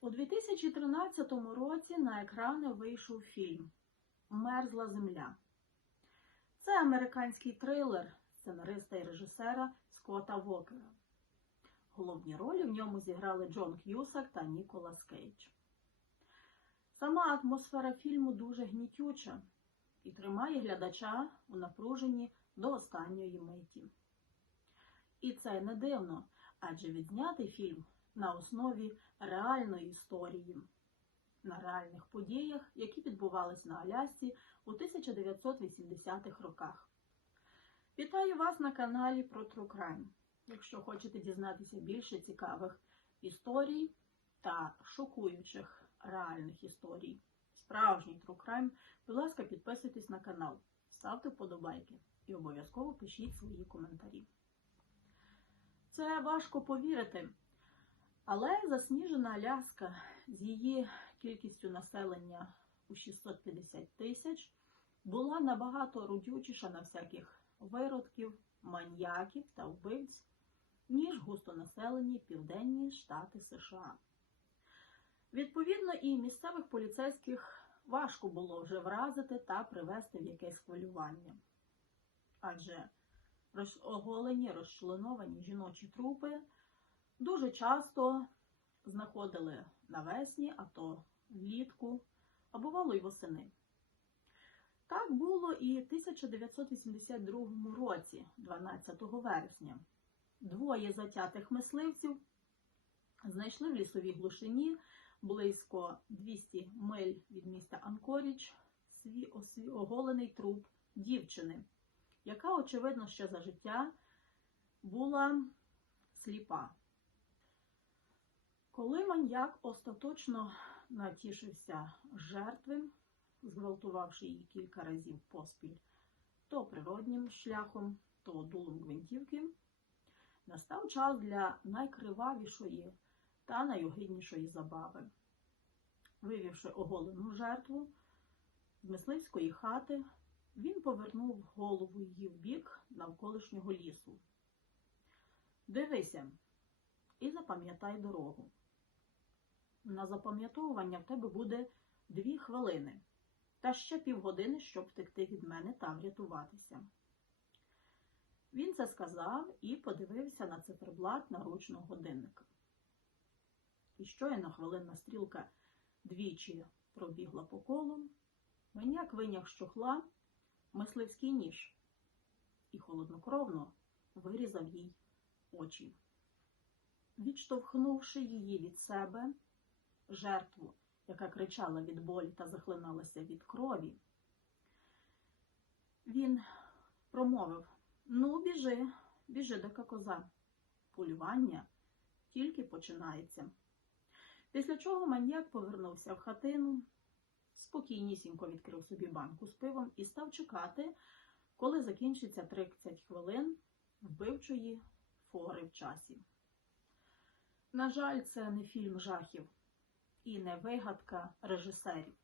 У 2013 році на екрани вийшов фільм Мерзла земля. Це американський трилер сценариста і режисера Скотта Вокера. Головні ролі в ньому зіграли Джон К'юсак та Ніколас Кейдж. Сама атмосфера фільму дуже гнітюча і тримає глядача у напруженні до останньої миті. І це не дивно, адже відзнятий фільм на основі реальної історії, на реальних подіях, які відбувались на Алясці у 1980-х роках. Вітаю вас на каналі про True Crime. Якщо хочете дізнатися більше цікавих історій та шокуючих реальних історій, справжній True Crime, будь ласка, підписуйтесь на канал, ставте вподобайки і обов'язково пишіть свої коментарі. Це важко повірити, але засніжена Аляска з її кількістю населення у 650 тисяч була набагато родючіша на всяких виродків, маньяків та вбивць, ніж густонаселені південні штати США. Відповідно, і місцевих поліцейських важко було вже вразити та привести в якесь хвилювання. Адже оголені, розчленовані жіночі трупи дуже часто знаходили навесні, а то влітку, а бувало й восени. Так було і в 1982 році, 12 вересня. Двоє затятих мисливців знайшли в лісовій глушині близько 200 миль від міста Анкоріч свій оголений труп дівчини, яка, очевидно, ще за життя була сліпа. Коли маньяк остаточно натішився жертви, зґвалтувавши її кілька разів поспіль, то природнім шляхом, то дулом гвинтівки, настав час для найкривавішої та найогиднішої забави. Вивівши оголену жертву з мисливської хати, він повернув голову її в бік навколишнього лісу. Дивися і запам'ятай дорогу. На запам'ятовування в тебе буде дві хвилини та ще півгодини, щоб втекти від мене та врятуватися. Він це сказав і подивився на циферблат наручного годинника. І щойно хвилинна стрілка двічі пробігла по колу, маняк виняв з чохла мисливський ніж і холоднокровно вирізав їй очі. Відштовхнувши її від себе, жертву, яка кричала від болі та захлиналася від крові, він промовив: Ну, біжи, біжи, дика коза. Полювання тільки починається. Після чого маньяк повернувся в хатину, спокійнісінько відкрив собі банку з пивом і став чекати, коли закінчиться 30 хвилин вбивчої фори в часі. На жаль, це не фільм жахів і не вигадка режисерів.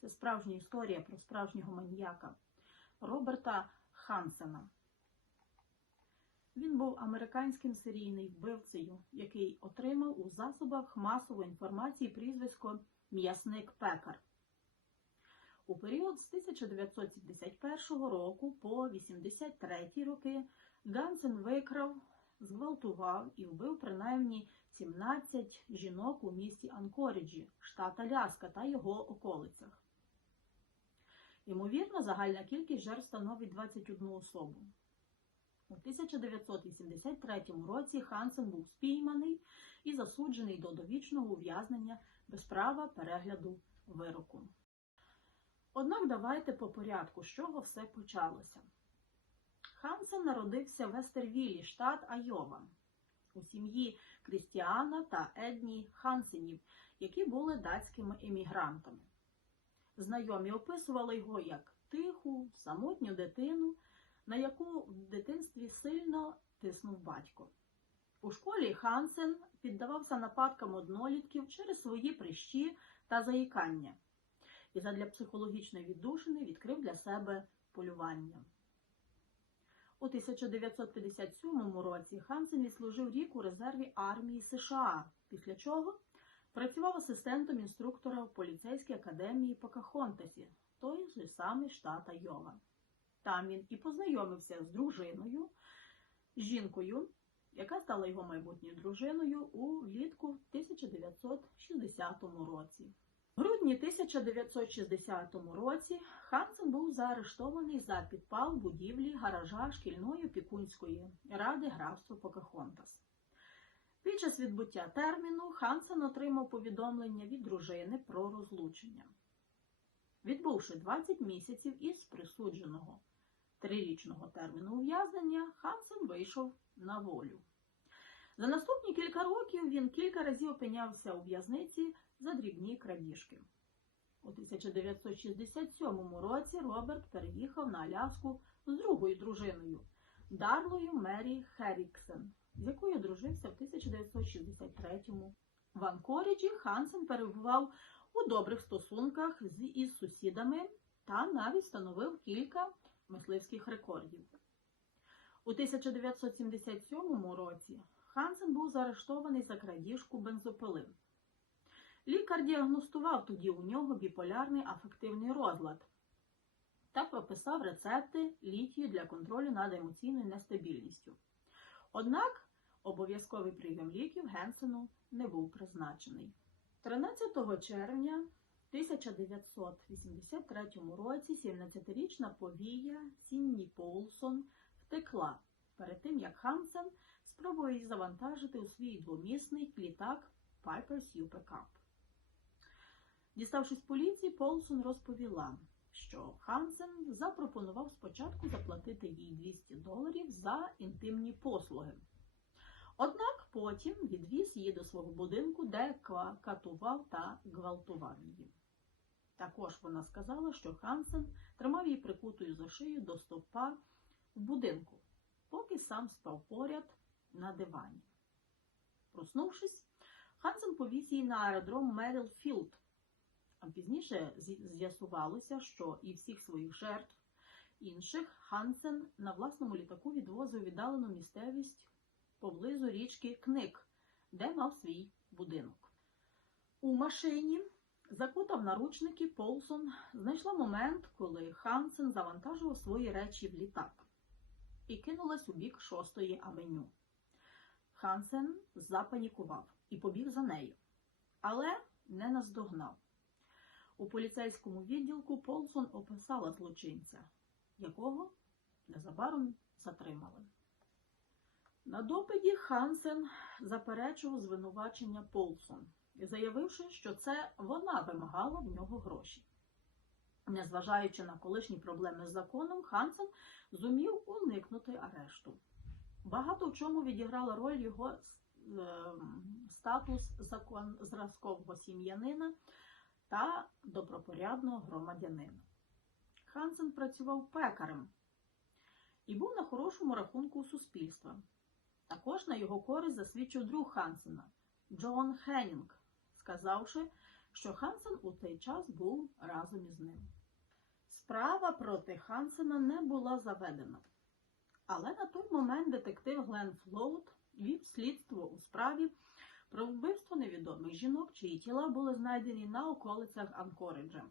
Це справжня історія про справжнього маніяка Роберта Хансена. Він був американським серійним вбивцею, який отримав у засобах масової інформації прізвисько М'ясник Пекар. У період з 1971 року по 83 роки Гансен викрав, зґвалтував і вбив принаймні 17 жінок у місті Анкоріджі, штат Аляска та його околицях. Ймовірно, загальна кількість жертв становить 21 особу. У 1983 році Хансен був спійманий і засуджений до довічного ув'язнення без права перегляду вироку. Однак давайте по порядку, з чого все почалося. Хансен народився в Естервілі, штат Айова, у сім'ї Крістіана та Едні Хансенів, які були датськими емігрантами. Знайомі описували його як тиху, самотню дитину, на яку в дитинстві сильно тиснув батько. У школі Хансен піддавався нападкам однолітків через свої прищі та заїкання і задля психологічної віддушини відкрив для себе полювання. У 1957 році Хансен відслужив рік у резерві армії США, після чого Працював асистентом інструктора в поліцейській академії Покахонтасі, той же самий штат Айова. Там він і познайомився з дружиною, жінкою, яка стала його майбутньою дружиною у влітку 1960 році. В грудні 1960 році Хансен був заарештований за підпал будівлі гаража шкільної опікунської ради графства Покахонтас. Під час відбуття терміну Хансен отримав повідомлення від дружини про розлучення. Відбувши 20 місяців із присудженого трирічного терміну ув'язнення, Хансен вийшов на волю. За наступні кілька років він кілька разів опинявся у в'язниці за дрібні крадіжки. У 1967 році Роберт переїхав на Аляску з другою дружиною Дарлою Мері Херіксен, з якою дружився в 1963-му. В Анкоріджі Хансен перебував у добрих стосунках з із сусідами та навіть встановив кілька мисливських рекордів. У 1977 році Хансен був заарештований за крадіжку бензопили. Лікар діагностував тоді у нього біполярний афективний розлад та прописав рецепти ліків для контролю над емоційною нестабільністю. Однак обов'язковий прийом ліків Генсену не був призначений. 13 червня 1983 році 17-річна повія Сінні Полсон втекла перед тим, як Хансен спробує її завантажити у свій двомісний літак Piper's U Pickup. Діставшись поліції, Полсон розповіла, що Хансен запропонував спочатку заплатити їй 200 доларів за інтимні послуги. Однак потім відвіз її до свого будинку, де катував та гвалтував її. Також вона сказала, що Хансен тримав її прикутою за шию до стовпа в будинку, поки сам спав поряд на дивані. Проснувшись, Хансен повіз її на аеродром Мерілфілд. Пізніше з'ясувалося, що і всіх своїх жертв інших Хансен на власному літаку відвозив віддалену місцевість поблизу річки Кник, де мав свій будинок. У машині, закутав наручники, Полсон знайшла момент, коли Хансен завантажував свої речі в літак і кинулась у бік шостої авеню. Хансен запанікував і побіг за нею, але не наздогнав. У поліцейському відділку Полсон описала злочинця, якого незабаром затримали. На допиті Хансен заперечував звинувачення Полсон, заявивши, що це вона вимагала в нього гроші. Незважаючи на колишні проблеми з законом, Хансен зумів уникнути арешту. Багато в чому відіграла роль його статус закон зразкового сім'янина та добропорядного громадянина. Хансен працював пекарем і був на хорошому рахунку у суспільства. Також на його користь засвідчив друг Хансена Джон Хеннінг, сказавши, що Хансен у цей час був разом із ним. Справа проти Хансена не була заведена. Але на той момент детектив Глен Флоут вів слідство у справі про вбивство невідомих жінок, чиї тіла були знайдені на околицях Анкориджа.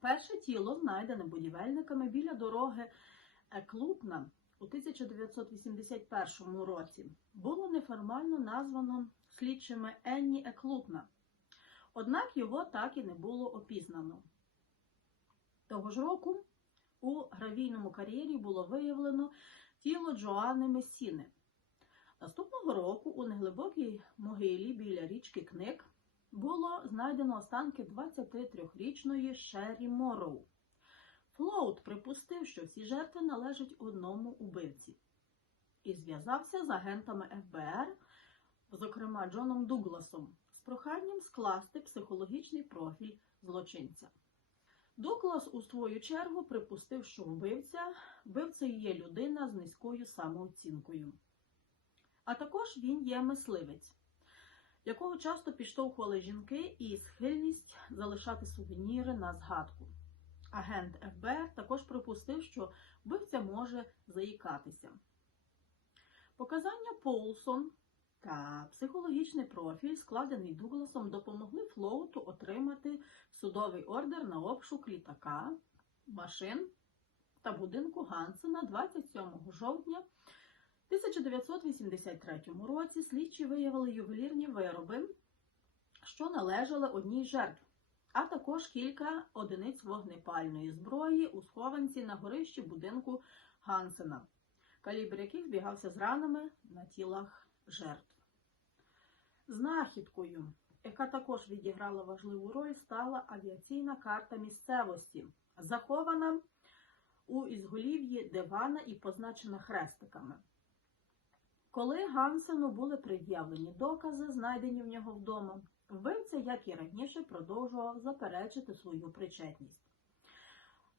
Перше тіло знайдене будівельниками біля дороги Еклутна у 1981 році було неформально названо слідчими Енні Еклутна, однак його так і не було опізнано. Того ж року у гравійному кар'єрі було виявлено тіло Джоанни Месіни. Наступного року у неглибокій могилі біля річки Кник було знайдено останки 23-річної Шері Морроу. Флоут припустив, що всі жертви належать одному убивці, і зв'язався з агентами ФБР, зокрема Джоном Дугласом, з проханням скласти психологічний профіль злочинця. Дуглас, у свою чергу, припустив, що вбивця вбивцею є людина з низькою самооцінкою. А також він є мисливець, якого часто підштовхували жінки і схильність залишати сувеніри на згадку. Агент ФБР також припустив, що вбивця може заїкатися. Показання Полсон та психологічний профіль, складений Дугласом, допомогли Флоуту отримати судовий ордер на обшук літака, машин та будинку Гансена 27 жовтня 1983 році. Слідчі виявили ювелірні вироби, що належали одній жертв, а також кілька одиниць вогнепальної зброї у схованці на горищі будинку Гансена, калібр яких збігався з ранами на тілах жертв. Знахідкою, яка також відіграла важливу роль, стала авіаційна карта місцевості, захована у ізголів'ї дивана і позначена хрестиками. Коли Гансену були пред'явлені докази, знайдені в нього вдома, вбивця, як і раніше, продовжував заперечити свою причетність.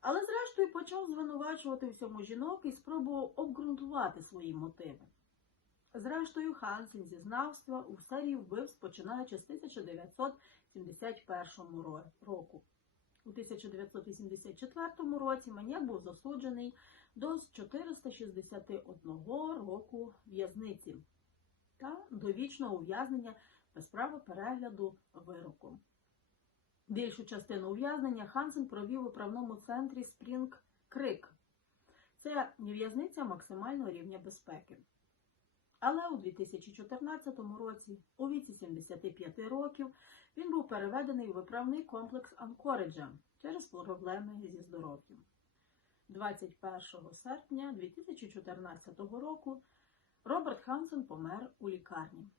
Але, зрештою, почав звинувачувати всьому жінок і спробував обґрунтувати свої мотиви. Зрештою, Хансен зізнавства у серії вбивств починаючи з 1971 року. У 1984 році маньяк був засуджений до 461 року в'язниці та довічного ув'язнення без права перегляду вироку. Більшу частину ув'язнення Хансен провів у правному центрі Спрінг Крик. Це в'язниця максимального рівня безпеки. Але у 2014 році, у віці 75 років, він був переведений у виправний комплекс Анкориджа через проблеми зі здоров'ям. 21 серпня 2014 року Роберт Хансен помер у лікарні.